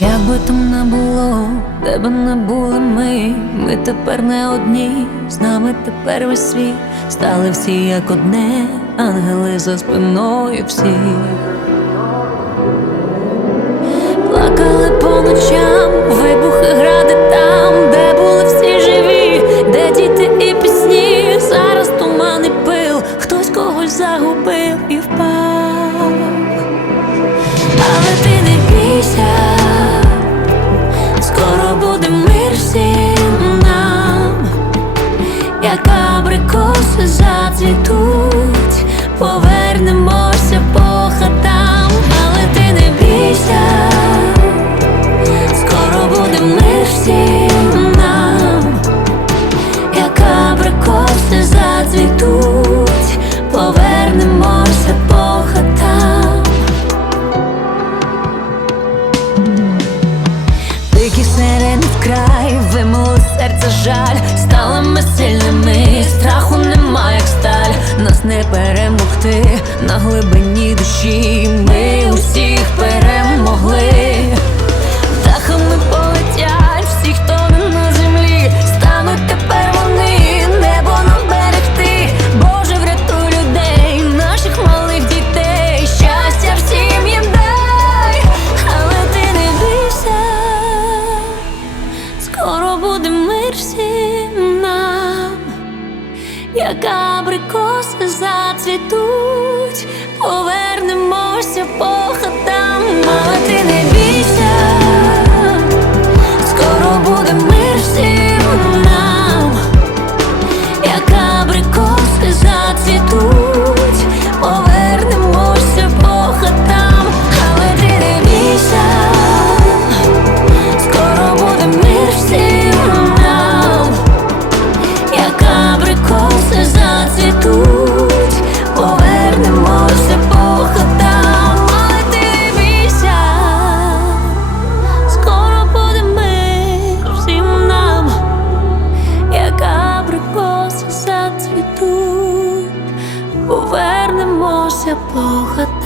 Як би там не було, де би не були ми, ми тепер не одні, з нами тепер весь світ. Стали всі як одне, ангели за спиною всі. Плакали по ночам. мене вкрай, вимило серце жаль, стали ми сильними, страху немає, як сталь, нас не перемогти на глибині. як абрикоси зацвітуть, повернемо. Бога.